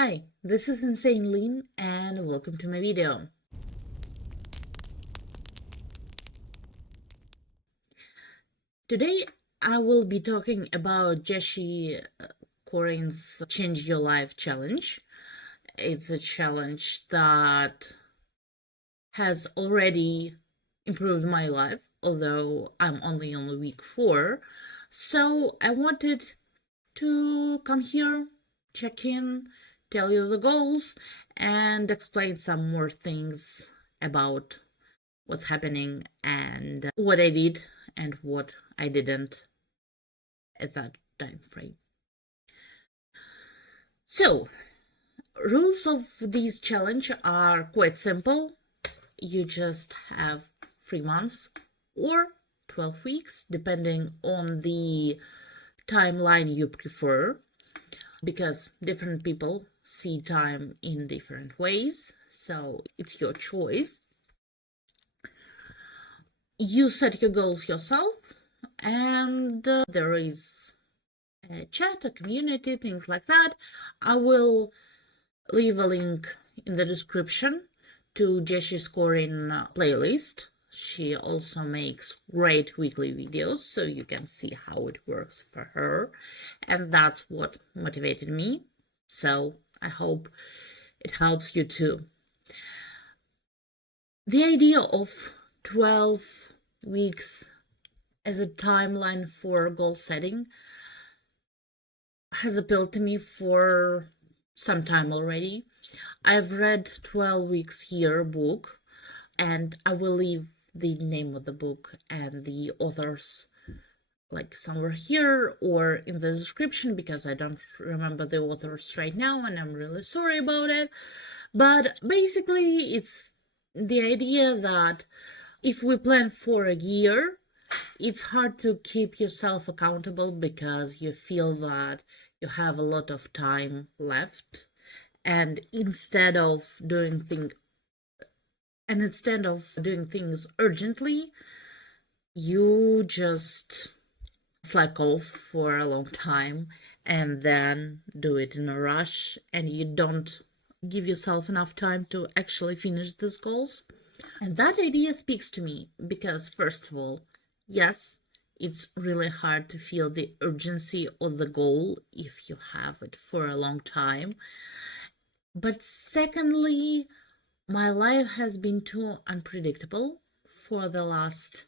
Hi, this is insanelinn and welcome to my video. Today I will be talking about Jesse Corin's Change Your Life challenge. It's a challenge that has already improved my life, although I'm only on week 4. So I wanted to come here, check in, tell you the goals, and explain some more things about what's happening and what I did and what I didn't at that time frame. So, rules of this challenge are quite simple. You just have 3 months or 12 weeks, depending on the timeline you prefer, because different people see time in different ways, so it's your choice. You set your goals yourself, and there is a chat, a community, things like that. I will leave a link in the description to Jesse's Corin playlist. She also makes great weekly videos, so you can see how it works for her, and that's what motivated me. So I hope it helps you too. The idea of 12 weeks as a timeline for goal setting has appealed to me for some time already. I've read 12 Weeks Here book, and I will leave the name of the book and the authors like somewhere here or in the description, because I don't remember the authors right now and I'm really sorry about it. But basically it's the idea that if we plan for a year, it's hard to keep yourself accountable because you feel that you have a lot of time left, and instead of doing things urgently, you just slack off for a long time and then do it in a rush, and you don't give yourself enough time to actually finish these goals. And that idea speaks to me because, first of all, yes, it's really hard to feel the urgency of the goal if you have it for a long time. But secondly, my life has been too unpredictable for the last,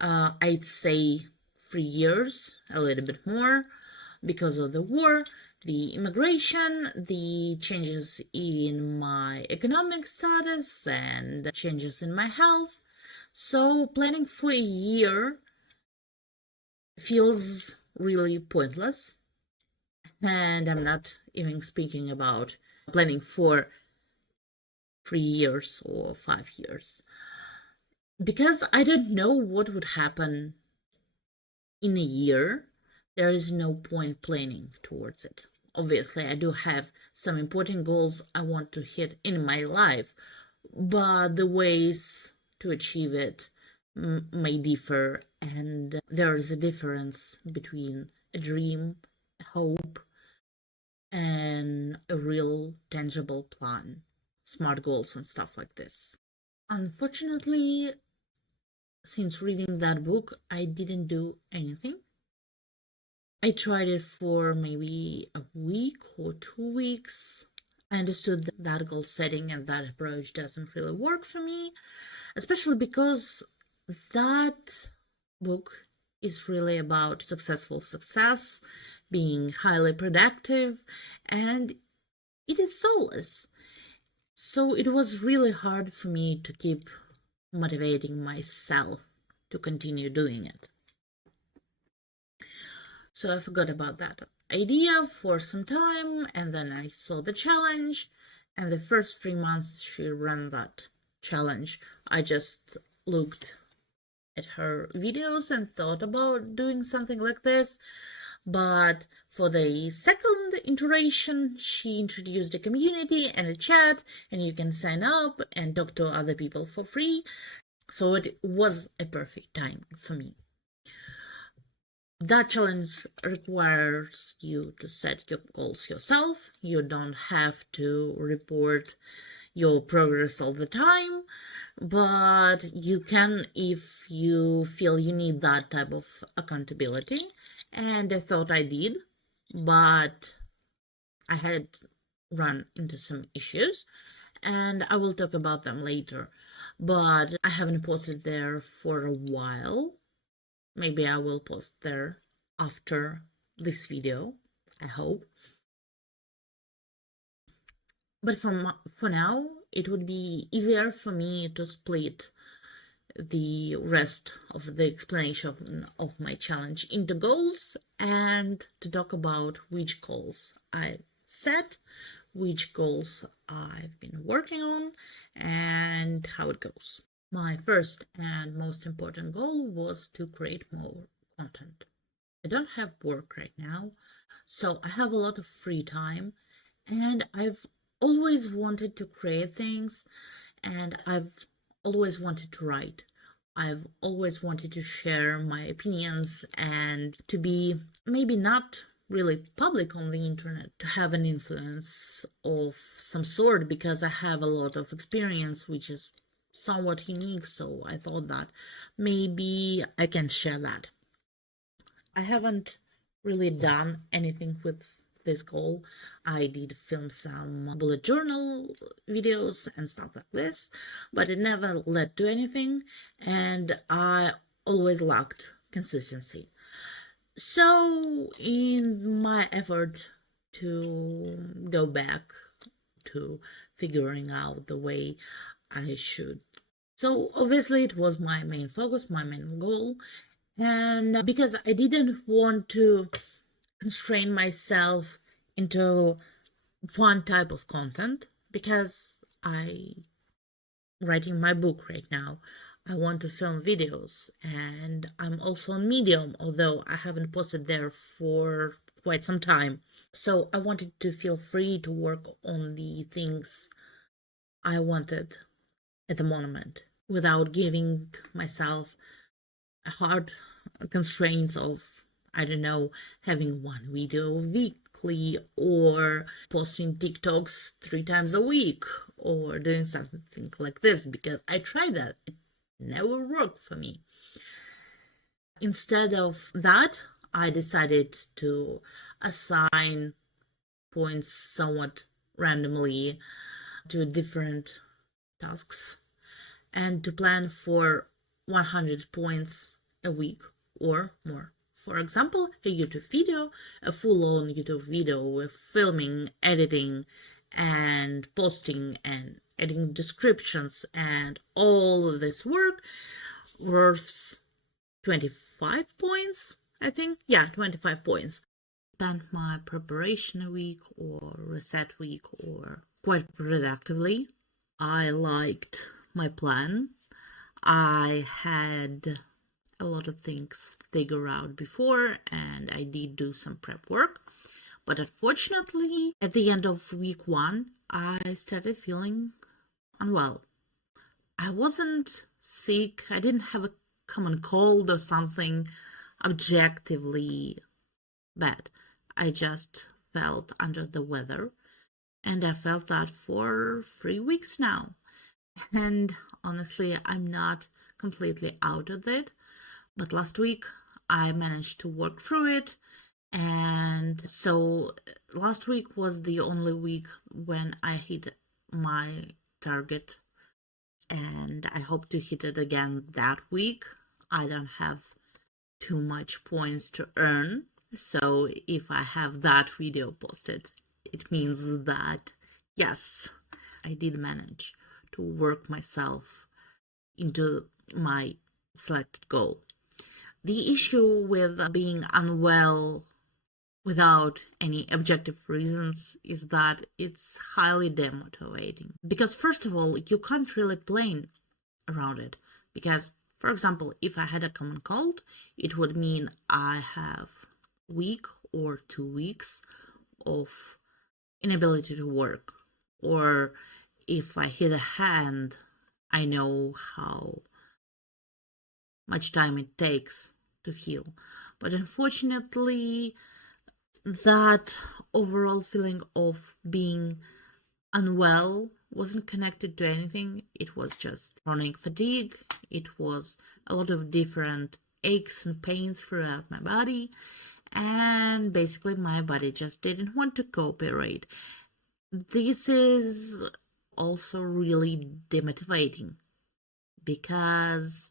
I'd say, 3 years, a little bit more, because of the war, the immigration, the changes in my economic status, and changes in my health. So planning for a year feels really pointless. And I'm not even speaking about planning for 3 years or 5 years, because I don't know what would happen in a year. There is no point planning towards it. Obviously, I do have some important goals I want to hit in my life, but the ways to achieve it may differ, and there is a difference between a dream, a hope, and a real tangible plan, SMART goals and stuff like this. Unfortunately, since reading that book, I didn't do anything. I tried it for maybe a week or 2 weeks. I understood that goal setting and that approach doesn't really work for me, especially because that book is really about successful success, being highly productive, and it is soulless. So it was really hard for me to keep motivating myself to continue doing it. So I forgot about that idea for some time, and then I saw the challenge, and the first 3 months she ran that challenge, I just looked at her videos and thought about doing something like this. But for the second iteration, she introduced a community and a chat, and you can sign up and talk to other people for free. So it was a perfect time for me. That challenge requires you to set your goals yourself. You don't have to report your progress all the time, but you can if you feel you need that type of accountability. And I thought I did, but I had run into some issues, and I will talk about them later. But I haven't posted there for a while. Maybe I will post there after this video, I hope. But for now, it would be easier for me to split the rest of the explanation of my challenge into goals and to talk about which goals I've set, which goals I've been working on, and how it goes. My first and most important goal was to create more content. I don't have work right now, so I have a lot of free time, and I've always wanted to create things, and I've always wanted to write. I've always wanted to share my opinions and to be maybe not really public on the internet, to have an influence of some sort, because I have a lot of experience which is somewhat unique, so I thought that maybe I can share that. I haven't really done anything with this goal. I did film some bullet journal videos and stuff like this, but it never led to anything, and I always lacked consistency. So in my effort to go back to figuring out the way I should, so obviously it was my main focus, my main goal, and because I didn't want to constrain myself into one type of content, because I writing my book right now, I want to film videos, and I'm also on Medium, although I haven't posted there for quite some time. So I wanted to feel free to work on the things I wanted at the moment without giving myself hard constraints of, I don't know, having one video weekly or posting TikToks 3 times a week or doing something like this, because I tried that. It never worked for me. Instead of that, I decided to assign points somewhat randomly to different tasks and to plan for 100 points a week or more. For example, a YouTube video, a full-on YouTube video with filming, editing, and posting and adding descriptions and all of this work worth 25 points, I think. Yeah, 25 points. Spent my preparation week or reset week or quite productively. I liked my plan. I had a lot of things figured out before, and I did do some prep work. But unfortunately, at the end of week 1, I started feeling unwell. I wasn't sick. I didn't have a common cold or something objectively bad. I just felt under the weather, and I felt that for 3 weeks now. And honestly, I'm not completely out of it. But last week I managed to work through it, and so last week was the only week when I hit my target, and I hope to hit it again that week. I don't have too much points to earn, so if I have that video posted, it means that yes, I did manage to work myself into my selected goal. The issue with being unwell without any objective reasons is that it's highly demotivating. Because first of all, you can't really plan around it. Because, for example, if I had a common cold, it would mean I have a week or 2 weeks of inability to work. Or if I hit a hand, I know how much time it takes to heal. But unfortunately, that overall feeling of being unwell wasn't connected to anything. It was just chronic fatigue. It was a lot of different aches and pains throughout my body. And basically, my body just didn't want to cooperate. This is also really demotivating because,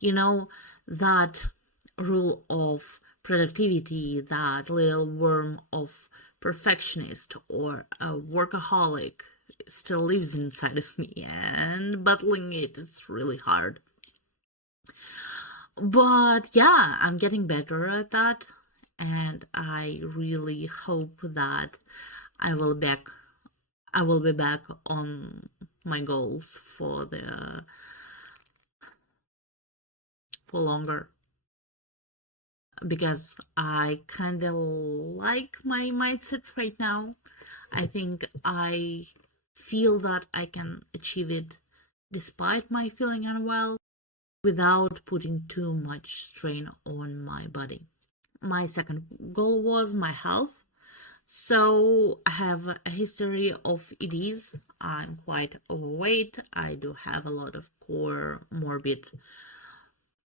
that rule of productivity, that little worm of perfectionist or a workaholic still lives inside of me, and battling it is really hard. But yeah, I'm getting better at that, and I really hope that I will be back on my goals for longer, because I kind of like my mindset right now. I think I feel that I can achieve it despite my feeling unwell without putting too much strain on my body. My second goal was my health. So I have a history of EDs. I'm quite overweight. I do have a lot of core morbid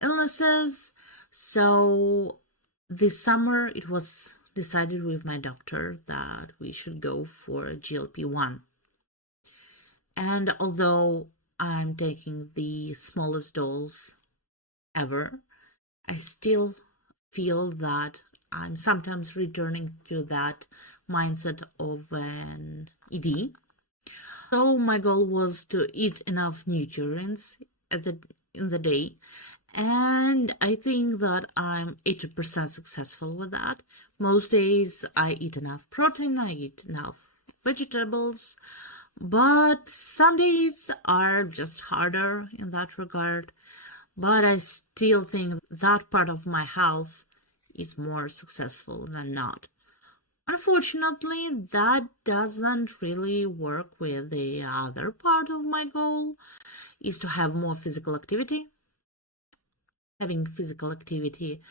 illnesses. So this summer it was decided with my doctor that we should go for a GLP-1. And although I'm taking the smallest dose ever, I still feel that I'm sometimes returning to that mindset of an ED. So my goal was to eat enough nutrients in the day, and I think that I'm 80% successful with that. Most days I eat enough protein, I eat enough vegetables, but some days are just harder in that regard. But I still think that part of my health is more successful than not. Unfortunately, that doesn't really work with the other part of my goal, is to have more physical activity. Having physical activity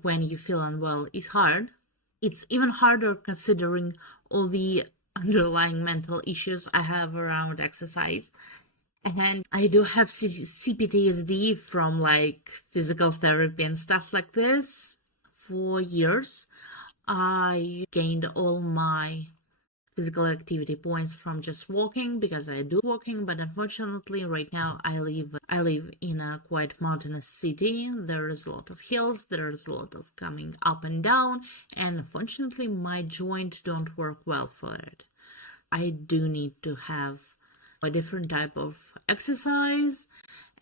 when you feel unwell is hard. It's even harder considering all the underlying mental issues I have around exercise. And I do have CPTSD from physical therapy and stuff like this. For years, I gained all my physical activity points from just walking, because I do walking, but unfortunately right now I live in a quite mountainous city. There is a lot of hills, there is a lot of coming up and down, and unfortunately my joints don't work well for it. I do need to have a different type of exercise,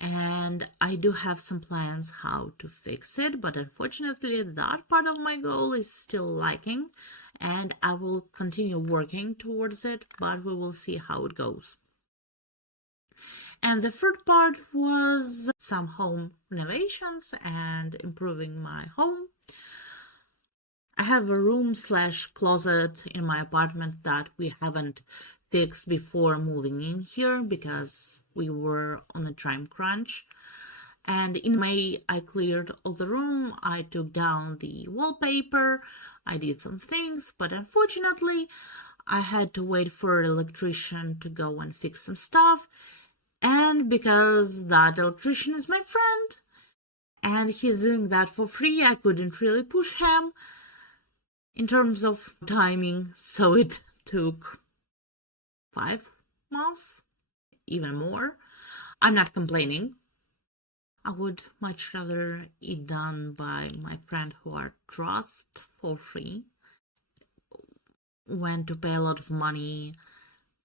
and I do have some plans how to fix it, but unfortunately that part of my goal is still lacking, and I will continue working towards it, but we will see how it goes. And the third part was some home renovations and improving my home. I have a room/closet in my apartment that we haven't fixed before moving in here because we were on a time crunch. And in May, I cleared all the room, I took down the wallpaper, I did some things, but unfortunately, I had to wait for an electrician to go and fix some stuff. And because that electrician is my friend, and he's doing that for free, I couldn't really push him in terms of timing, so it took 5 months, even more. I'm not complaining. I would much rather it done by my friend who I trust for free than to pay a lot of money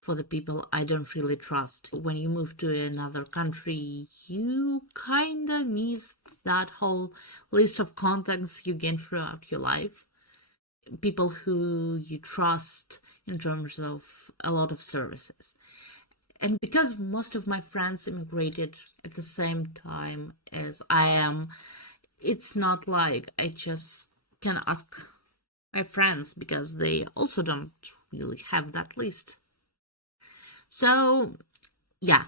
for the people I don't really trust. When you move to another country, you kinda miss that whole list of contacts you gain throughout your life. People who you trust in terms of a lot of services. And because most of my friends immigrated at the same time as I am, it's not like I just can ask my friends, because they also don't really have that list. So, yeah.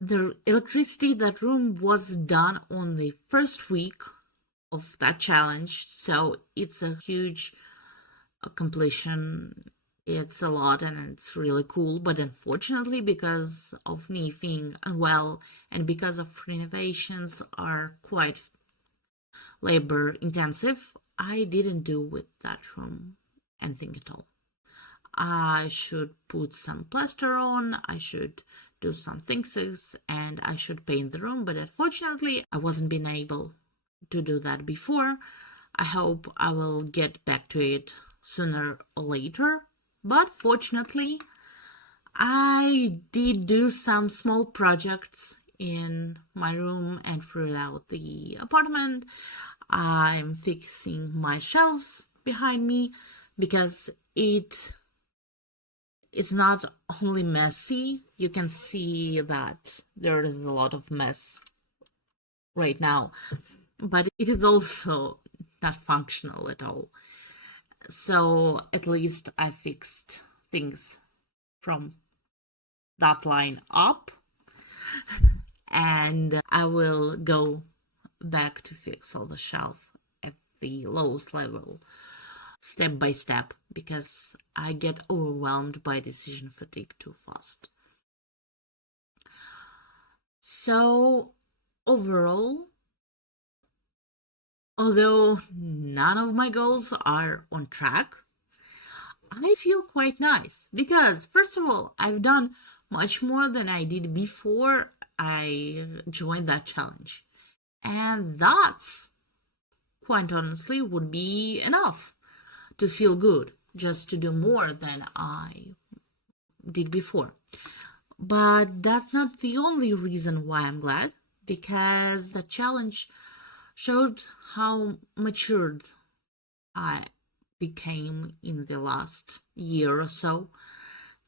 The electricity, that room was done on the first week of that challenge. So it's a huge completion. It's a lot and it's really cool. But unfortunately, because of me being unwell and because of renovations are quite labor intensive, I didn't do with that room anything at all. I should put some plaster on, I should do some fixes, and I should paint the room, but unfortunately I wasn't been able to do that before. I hope I will get back to it sooner or later, but fortunately I did do some small projects in my room and throughout the apartment. I'm fixing my shelves behind me because it is not only messy, you can see that there is a lot of mess right now, but it is also not functional at all. So at least I fixed things from that line up, and I will go back to fix all the shelf at the lowest level step by step, because I get overwhelmed by decision fatigue too fast. So overall, although none of my goals are on track, I feel quite nice because, first of all, I've done much more than I did before I joined that challenge. And that's, quite honestly, would be enough to feel good, just to do more than I did before. But that's not the only reason why I'm glad, because the challenge showed how matured I became in the last year or so.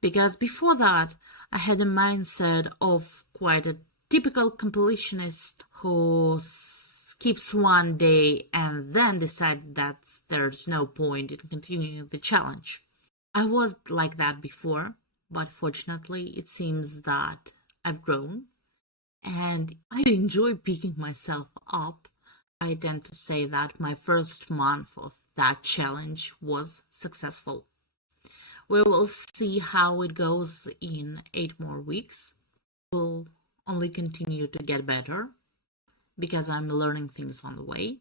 Because before that, I had a mindset of quite a typical completionist who skips one day and then decides that there's no point in continuing the challenge. I was like that before, but fortunately it seems that I've grown and I enjoy picking myself up. I tend to say that my first month of that challenge was successful. We will see how it goes in 8 more weeks. We'll only continue to get better because I'm learning things on the way.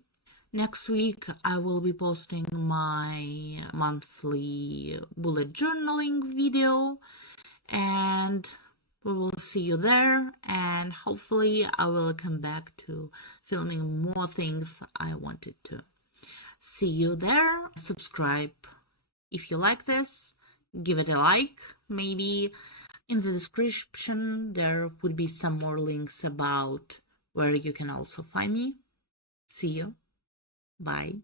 Next week, I will be posting my monthly bullet journaling video, and we will see you there, and hopefully I will come back to filming more things I wanted to. See you there. Subscribe if you like this. Give it a like. Maybe in the description there would be some more links about where you can also find me. See you. Bye.